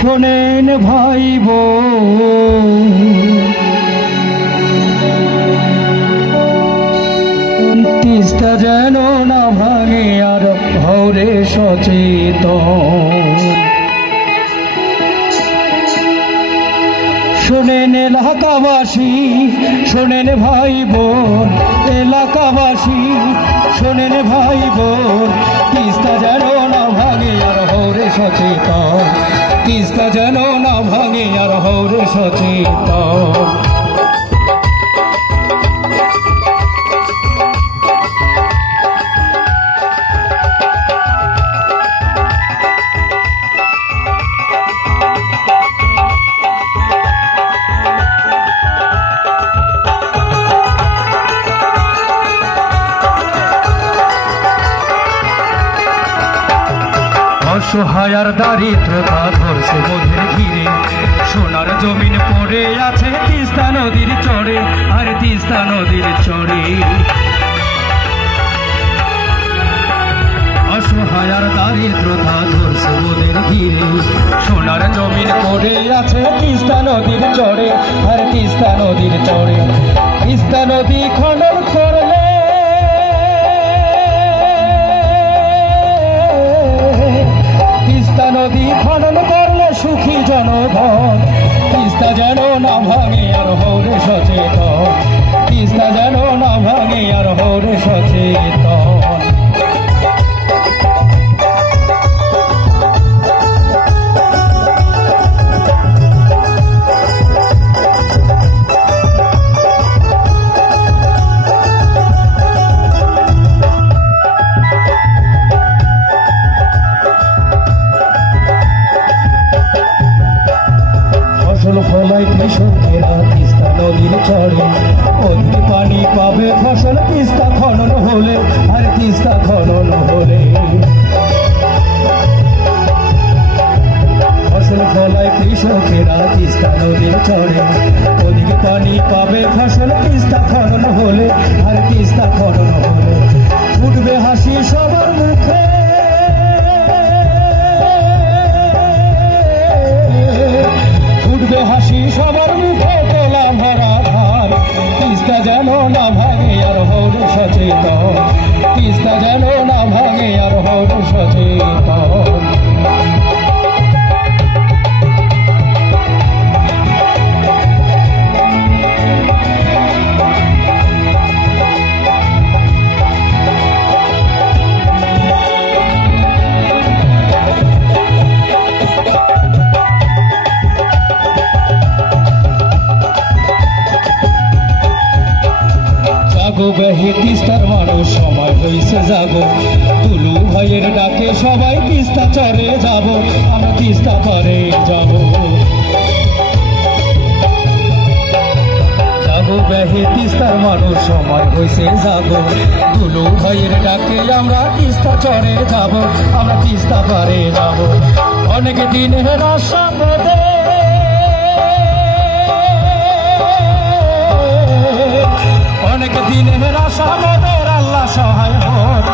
শোনেন ভাই বোন, তিস্তা যেন না ভাঙে আর হরে সচেতন। শোনেন এলাকাবাসী, শোনেন ভাই বোন, এলাকাবাসী শোনেন ভাই বোন, তিস্তা যেন না ভাঙে আর হরে সচেতন, তিস্তা যেন না ভাঙে আর হরে সচেতন। অসহায় আর দারিদ্রতা ধরছে বোধের ঘিরে, সোনার জমিন পড়ে আছে তিস্তা নদীর চড়ে, আর তিস্তা নদীর চড়ে। অসহায় আর দারিদ্রতা ধরছে বোধের ঘিরে, সোনার জমিন পড়ে আছে তিস্তা নদীর চড়ে, আর তিস্তা নদীর চড়ে। তিস্তা নদী খনন করলে তিস্তা নদী খনন করলে সুখী জনগণ, তিস্তা যেন না ভাঙে আর হরে সচেতন, তিস্তা যেন না ভাঙে আর হরে সচেতন। ফলায় কৃষকেরা তিস্তা নদীর চড়ে, অধিক পানি পাবে ফসল তিস্তা খনন হলে, আর তিস্তা খনন হলে। ফসল ফলায় কৃষকেরা তিস্তা নদীর চড়ে, অধিক পানি পাবে ফসল তিস্তা খনন হলে, আর তিস্তা খনন হলে। উঠবে হাসি সবার মুখে, উঠবে হাসি সবার মুখে, তোলা ভরা ধান, তিস্তা যেন না ভাঙে আর হরে সচেতন, তিস্তা যেন না ভাঙে আর হরে সচেতন। বেহে তিস্তার মানুষ সময় হয়েছে যাবো, তুলু ভাইয়ের ডাকে সবাই তিস্তা চরে যাব, আমরা তিস্তা পারে যাব। যাবো বেহে তিস্তার মানুষ সময় হয়েছে যাবো, তুলু ভাইয়ের ডাকে আমরা তিস্তা চরে যাব, আমরা তিস্তা পারে যাব। অনেক দিনের আশা বেঁধে, অনেক দিনের আশা মোদের আল্লাহ সহায় হোক।